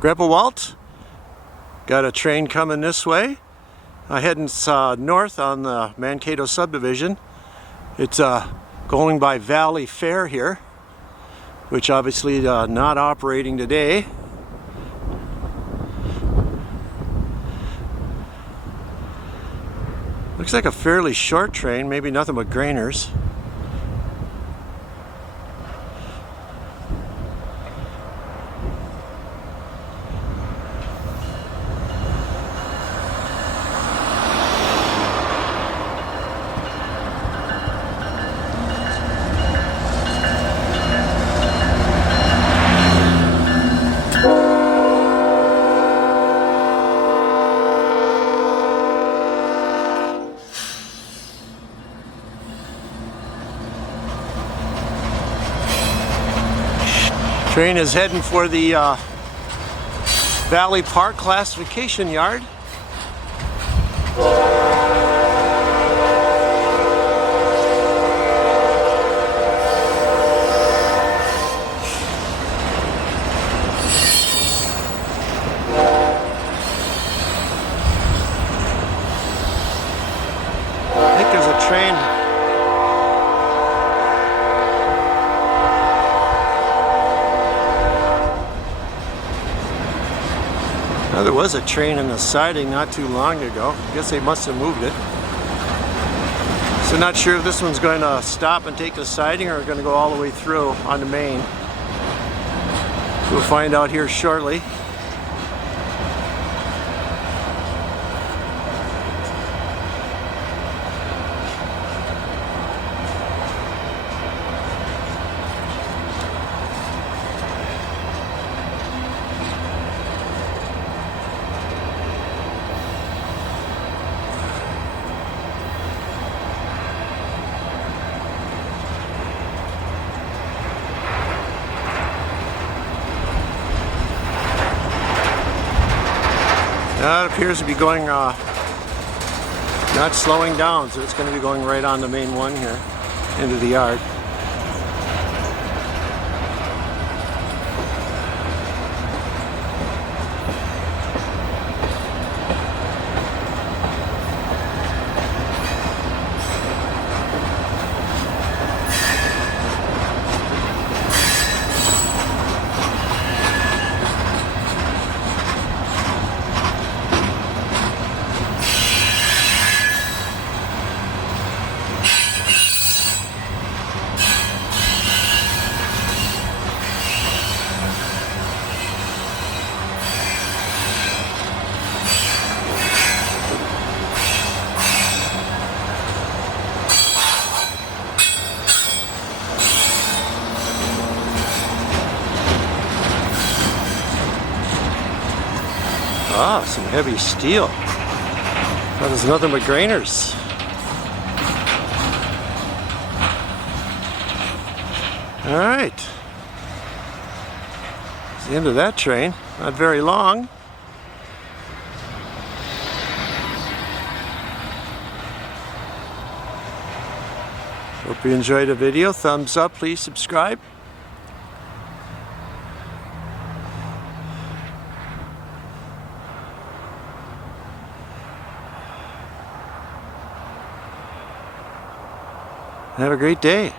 Grandpa Walt, got a train coming this way. Heading north on the Mankato subdivision. It's going by Valley Fair here, which obviously not operating today. Looks like a fairly short train, maybe nothing but grainers. Train is heading for the Valley Park classification yard. I think there's a train. There was a train in the siding not too long ago. I guess they must have moved it. So not sure if this one's going to stop and take the siding or going to go all the way through on the main. We'll find out here shortly. Now it appears to be going, not slowing down, so it's going to be going right on the main one here, into the yard. Ah, some heavy steel. That is nothing but grainers. All right. It's the end of that train. Not very long. Hope you enjoyed the video. Thumbs up, please subscribe. Have a great day.